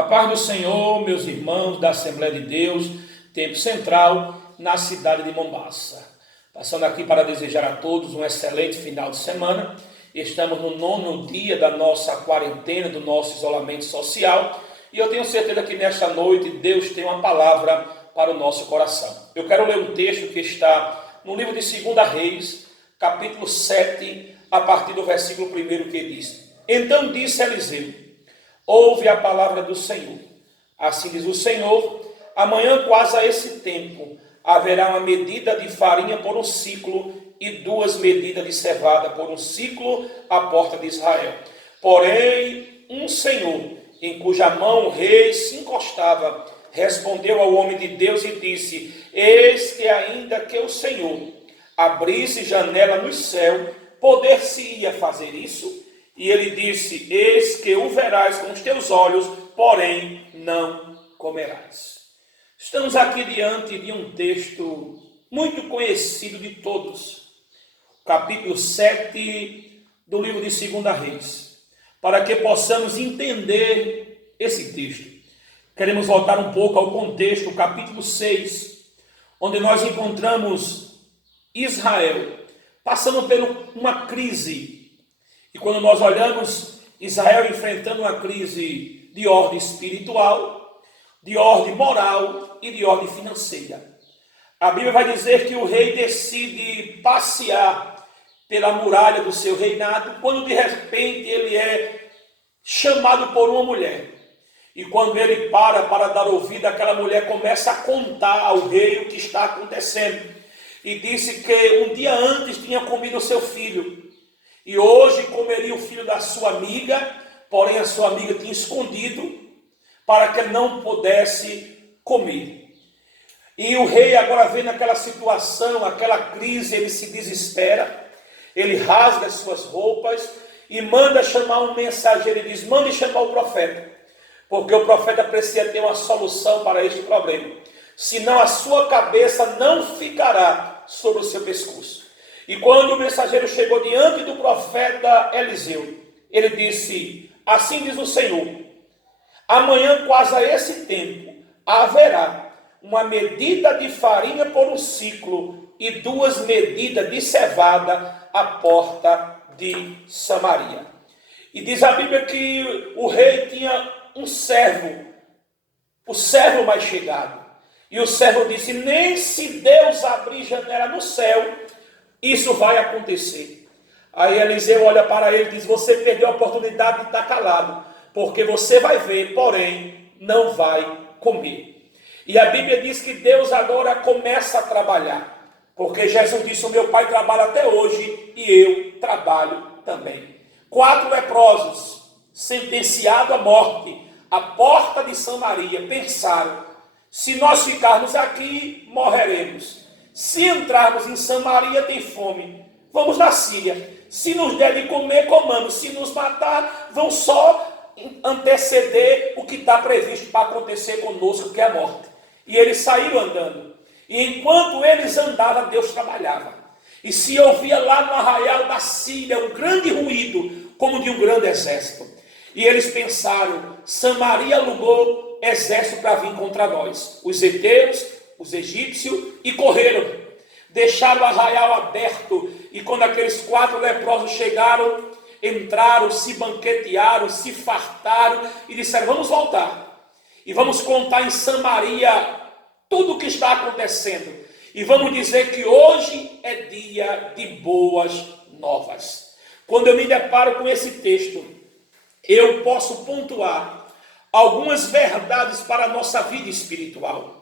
A paz do Senhor, meus irmãos da Assembleia de Deus, Tempo Central, na cidade de Mombasa. Passando aqui para desejar a todos um excelente final de semana. Estamos no 9º dia da nossa quarentena, do nosso isolamento social. E eu tenho certeza que nesta noite Deus tem uma palavra para o nosso coração. Eu quero ler um texto que está no livro de 2 Reis, capítulo 7, a partir do versículo 1, que diz: Então disse Eliseu: ouve a palavra do Senhor. Assim diz o Senhor: amanhã, quase a esse tempo, haverá uma medida de farinha por um ciclo e 2 medidas de cevada por um ciclo à porta de Israel. Porém, um Senhor, em cuja mão o rei se encostava, respondeu ao homem de Deus e disse: eis que ainda que o Senhor abrisse janela no céu, poder-se-ia fazer isso? E ele disse: eis que o verás com os teus olhos, porém não comerás. Estamos aqui diante de um texto muito conhecido de todos, capítulo 7 do livro de 2 Reis. Para que possamos entender esse texto, queremos voltar um pouco ao contexto, capítulo 6, onde nós encontramos Israel passando por uma crise. E quando nós olhamos Israel enfrentando uma crise de ordem espiritual, de ordem moral e de ordem financeira. A Bíblia vai dizer que o rei decide passear pela muralha do seu reinado, quando de repente ele é chamado por uma mulher. E quando ele para dar ouvido, aquela mulher começa a contar ao rei o que está acontecendo. E disse que um dia antes tinha comido o seu filho. E hoje comeria o filho da sua amiga, porém a sua amiga tinha escondido para que não pudesse comer. E o rei agora vendo aquela situação, aquela crise, ele se desespera, ele rasga as suas roupas e manda chamar um mensageiro. Ele diz: mande chamar o profeta, porque o profeta precisa ter uma solução para este problema, senão a sua cabeça não ficará sobre o seu pescoço. E quando o mensageiro chegou diante do profeta Eliseu, ele disse: assim diz o Senhor, amanhã, quase a esse tempo, haverá uma medida de farinha por um ciclo e 2 medidas de cevada à porta de Samaria. E diz a Bíblia que o rei tinha um servo, o servo mais chegado. E o servo disse: nem se Deus abrir janela no céu, isso vai acontecer. Aí Eliseu olha para ele e diz: você perdeu a oportunidade de estar calado, porque você vai ver, porém não vai comer. E a Bíblia diz que Deus agora começa a trabalhar, porque Jesus disse: o meu Pai trabalha até hoje e eu trabalho também. 4 leprosos sentenciados à morte à porta de Samaria pensaram: se nós ficarmos aqui, morreremos. Se entrarmos em Samaria, tem fome, vamos na Síria. Se nos der de comer, comamos. Se nos matar, vão só anteceder o que está previsto para acontecer conosco, que é a morte. E eles saíram andando. E enquanto eles andavam, Deus trabalhava. E se ouvia lá no arraial da Síria um grande ruído, como de um grande exército. E eles pensaram: Samaria alugou exército para vir contra nós. Os heteus, os egípcios, e correram. Deixaram o arraial aberto. E quando aqueles 4 leprosos chegaram, entraram, se banquetearam, se fartaram e disseram: vamos voltar. E vamos contar em Samaria tudo o que está acontecendo. E vamos dizer que hoje é dia de boas novas. Quando eu me deparo com esse texto, eu posso pontuar algumas verdades para a nossa vida espiritual.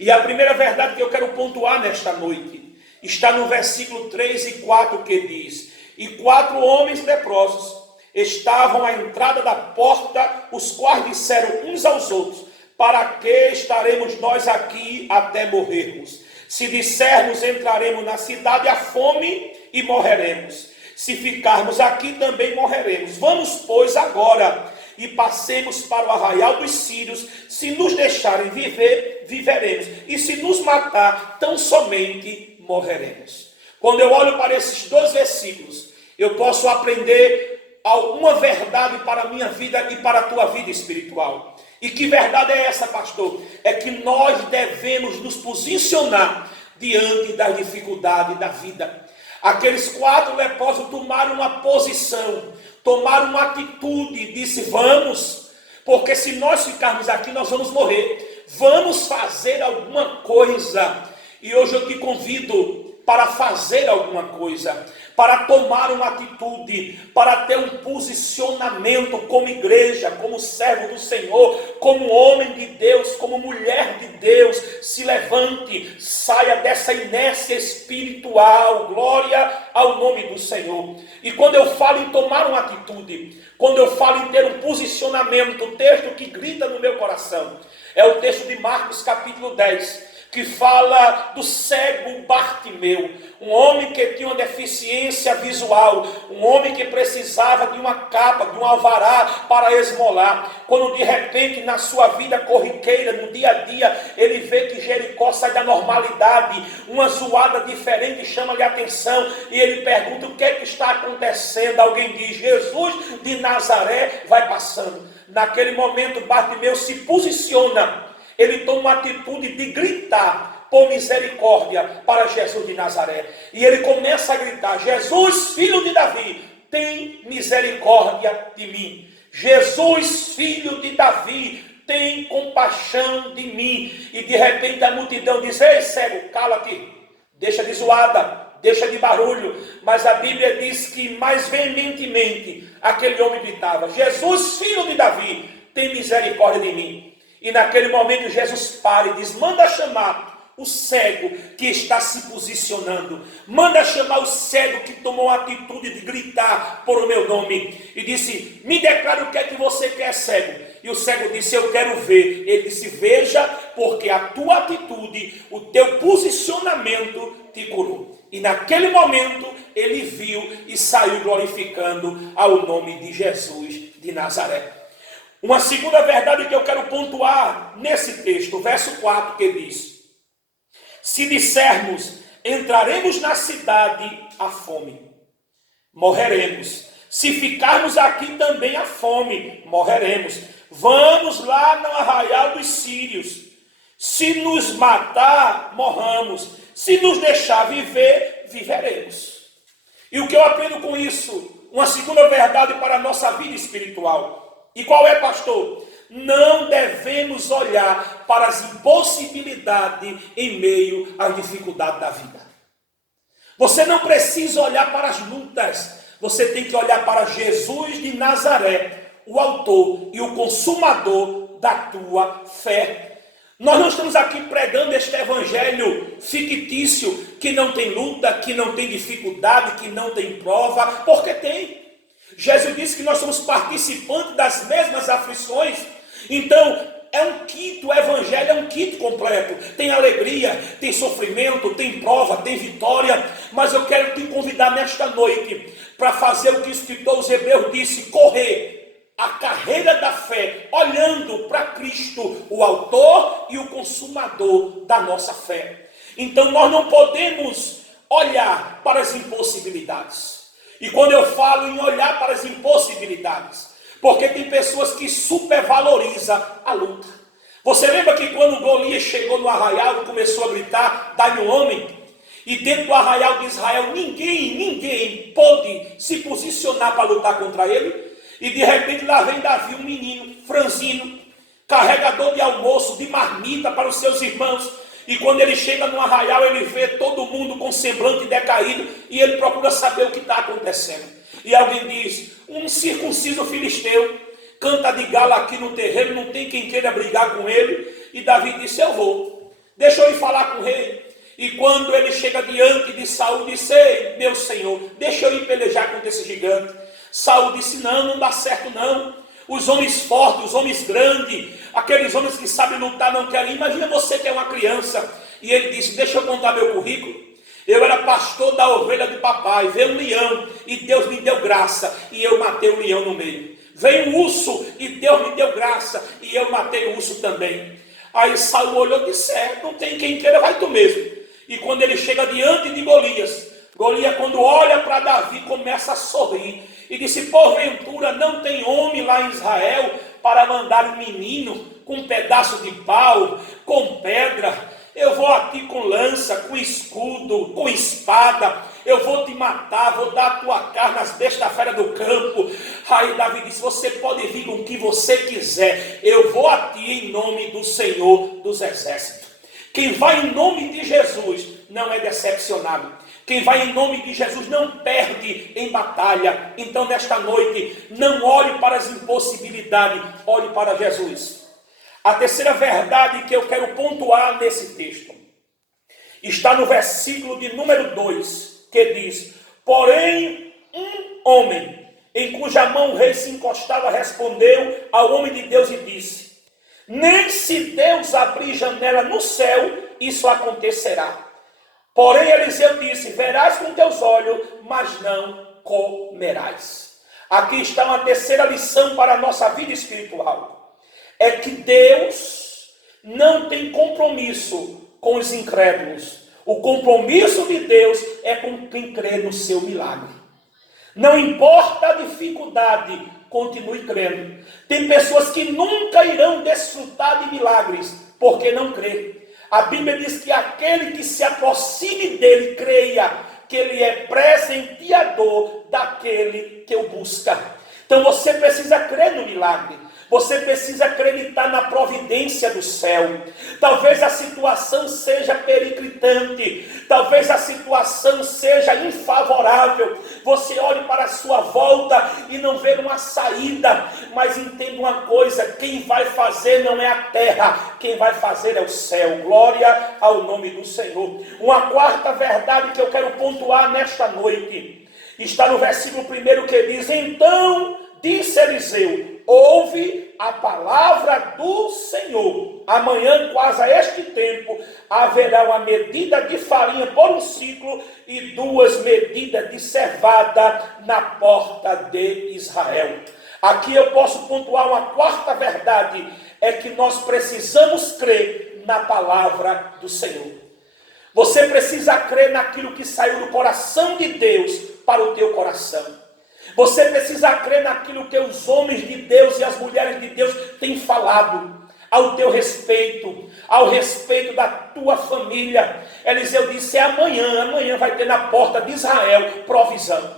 E a primeira verdade que eu quero pontuar nesta noite está no versículo 3 e 4, que diz: e 4 homens leprosos estavam à entrada da porta, os quais disseram uns aos outros: para que estaremos nós aqui até morrermos? Se dissermos, entraremos na cidade à fome e morreremos. Se ficarmos aqui, também morreremos. Vamos, pois, agora e passemos para o arraial dos sírios. Se nos deixarem viver, viveremos. E se nos matar, tão somente morreremos. Quando eu olho para esses 2 versículos, eu posso aprender alguma verdade para a minha vida e para a tua vida espiritual. E que verdade é essa, pastor? É que nós devemos nos posicionar diante das dificuldades da vida. Aqueles 4 leprosos tomaram uma posição, tomaram uma atitude, disse: vamos, porque se nós ficarmos aqui, nós vamos morrer. Vamos fazer alguma coisa. E hoje eu te convido para fazer alguma coisa, para tomar uma atitude, para ter um posicionamento como igreja, como servo do Senhor, como homem de Deus, como mulher de Deus. Se levante, saia dessa inércia espiritual, glória ao nome do Senhor. E quando eu falo em tomar uma atitude, quando eu falo em ter um posicionamento, o texto que grita no meu coração é o texto de Marcos capítulo 10, que fala do cego Bartimeu, um homem que tinha uma deficiência visual, um homem que precisava de uma capa, de um alvará para esmolar. Quando de repente na sua vida corriqueira, no dia a dia, ele vê que Jericó sai da normalidade, uma zoada diferente chama-lhe a atenção, e ele pergunta: o que é que está acontecendo? Alguém diz: Jesus de Nazaré vai passando. Naquele momento Bartimeu se posiciona, ele toma uma atitude de gritar por misericórdia para Jesus de Nazaré. E ele começa a gritar: Jesus, filho de Davi, tem misericórdia de mim. Jesus, filho de Davi, tem compaixão de mim. E de repente a multidão diz: ei, cego, cala-te, deixa de zoada, deixa de barulho. Mas a Bíblia diz que mais veementemente aquele homem gritava: Jesus, filho de Davi, tem misericórdia de mim. E naquele momento Jesus para e diz: manda chamar o cego que está se posicionando. Manda chamar o cego que tomou a atitude de gritar por o meu nome. E disse: me declara o que é que você quer, cego. E o cego disse: eu quero ver. Ele disse: veja, porque a tua atitude, o teu posicionamento te curou. E naquele momento ele viu e saiu glorificando ao nome de Jesus de Nazaré. Uma segunda verdade que eu quero pontuar nesse texto, verso 4, que diz: se dissermos, entraremos na cidade à fome, morreremos. Se ficarmos aqui também à fome, morreremos. Vamos lá no arraial dos sírios. Se nos matar, morramos. Se nos deixar viver, viveremos. E o que eu aprendo com isso? Uma segunda verdade para a nossa vida espiritual. E qual é, pastor? Não devemos olhar para as impossibilidades em meio às dificuldades da vida. Você não precisa olhar para as lutas. Você tem que olhar para Jesus de Nazaré, o autor e o consumador da tua fé. Nós não estamos aqui pregando este evangelho fictício, que não tem luta, que não tem dificuldade, que não tem prova, porque tem. Jesus disse que nós somos participantes das mesmas aflições. Então, é um kit, o evangelho é um kit completo. Tem alegria, tem sofrimento, tem prova, tem vitória. Mas eu quero te convidar nesta noite para fazer o que o escritor aos Hebreus disse: correr a carreira da fé, olhando para Cristo, o autor e o consumador da nossa fé. Então nós não podemos olhar para as impossibilidades. E quando eu falo em olhar para as impossibilidades, porque tem pessoas que supervalorizam a luta. Você lembra que quando Golias chegou no arraial e começou a gritar: dá-me um homem? E dentro do arraial de Israel ninguém pôde se posicionar para lutar contra ele. E de repente lá vem Davi, um menino franzino, carregador de almoço, de marmita para os seus irmãos. E quando ele chega no arraial, ele vê todo mundo com semblante decaído, e ele procura saber o que está acontecendo. E alguém diz: um circunciso filisteu canta de galo aqui no terreiro, não tem quem queira brigar com ele. E Davi disse: eu vou, deixa eu ir falar com o rei. E quando ele chega diante de Saul, disse: ei, meu senhor, deixa eu ir pelejar contra esse gigante. Saul disse: não dá certo não. Os homens fortes, os homens grandes, aqueles homens que sabem lutar não querem. Imagina você que é uma criança. E ele disse: deixa eu contar meu currículo. Eu era pastor da ovelha do papai. Veio um leão e Deus me deu graça, e eu matei o leão no meio. Veio um urso e Deus me deu graça, e eu matei o urso também. Aí Saul olhou e disse: não tem quem queira, vai tu mesmo. E quando ele chega diante de Golias, quando olha para Davi, começa a sorrir. E disse: porventura não tem homem lá em Israel para mandar um menino com um pedaço de pau, com pedra. Eu vou a ti com lança, com escudo, com espada. Eu vou te matar, vou dar a tua carne às bestas feras do campo. Aí Davi disse, você pode vir com o que você quiser. Eu vou a ti em nome do Senhor dos Exércitos. Quem vai em nome de Jesus não é decepcionado. Quem vai em nome de Jesus não perde em batalha. Então nesta noite, não olhe para as impossibilidades, olhe para Jesus. A terceira verdade que eu quero pontuar nesse texto está no versículo de número 2, que diz, porém um homem em cuja mão o rei se encostava respondeu ao homem de Deus e disse, nem se Deus abrir janela no céu, isso acontecerá. Porém Eliseu disse, verás com teus olhos, mas não comerás. Aqui está uma terceira lição para a nossa vida espiritual. É que Deus não tem compromisso com os incrédulos. O compromisso de Deus é com quem crê no seu milagre. Não importa a dificuldade, continue crendo. Tem pessoas que nunca irão desfrutar de milagres, porque não crê. A Bíblia diz que aquele que se aproxime dele, creia que ele é presenteador daquele que o busca. Então você precisa crer no milagre. Você precisa acreditar na providência do céu. Talvez a situação seja periclitante. Talvez a situação seja infavorável. Você olhe para a sua volta e não vê uma saída. Mas entenda uma coisa, quem vai fazer não é a terra. Quem vai fazer é o céu. Glória ao nome do Senhor. Uma quarta verdade que eu quero pontuar nesta noite está no versículo 1 que diz, então disse Eliseu, ouve a palavra do Senhor. Amanhã, quase a este tempo, haverá uma medida de farinha por um ciclo e 2 medidas de cevada na porta de Israel. Aqui eu posso pontuar uma quarta verdade, é que nós precisamos crer na palavra do Senhor. Você precisa crer naquilo que saiu do coração de Deus para o teu coração. Você precisa crer naquilo que os homens de Deus e as mulheres de Deus têm falado ao teu respeito, ao respeito da tua família. Eliseu disse, amanhã vai ter na porta de Israel provisão.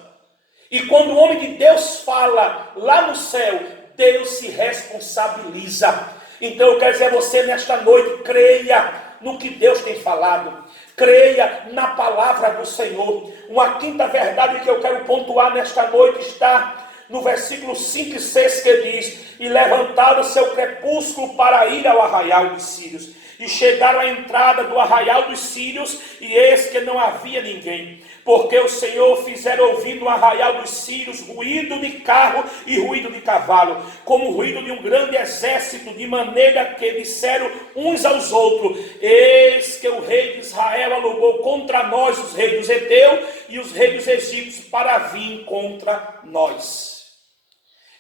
E quando o homem de Deus fala lá no céu, Deus se responsabiliza. Então eu quero dizer a você nesta noite, creia no que Deus tem falado. Creia na palavra do Senhor. Uma quinta verdade que eu quero pontuar nesta noite está no versículo 5 e 6 que diz, e levantaram seu crepúsculo para ir ao arraial dos sírios. E chegaram à entrada do arraial dos sírios, e eis que não havia ninguém. Porque o Senhor fizera ouvir no arraial dos sírios ruído de carro e ruído de cavalo, como o ruído de um grande exército, de maneira que disseram uns aos outros, eis que o rei de Israel alugou contra nós os reis dos Heteus e os reis dos egípcios para vir contra nós.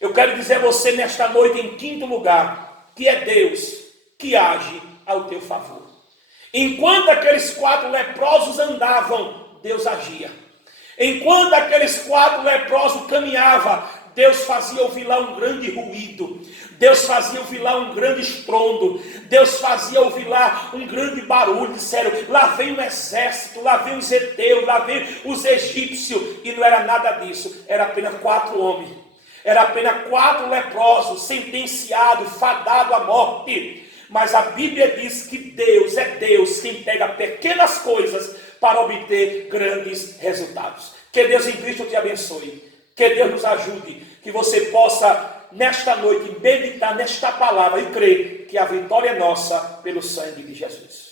Eu quero dizer a você nesta noite, em quinto lugar, que é Deus que age ao teu favor. Enquanto aqueles 4 leprosos andavam, Deus agia. Enquanto aqueles 4 leprosos caminhavam, Deus fazia ouvir lá um grande ruído. Deus fazia ouvir lá um grande estrondo. Deus fazia ouvir lá um grande barulho. Disseram, lá vem o exército, lá vem os heteus, lá vem os egípcios. E não era nada disso, era apenas 4 homens. Era apenas 4 leprosos, sentenciados, fadados à morte. Mas a Bíblia diz que Deus é Deus quem pega pequenas coisas para obter grandes resultados. Que Deus em Cristo te abençoe. Que Deus nos ajude. Que você possa, nesta noite, meditar nesta palavra e crer que a vitória é nossa pelo sangue de Jesus.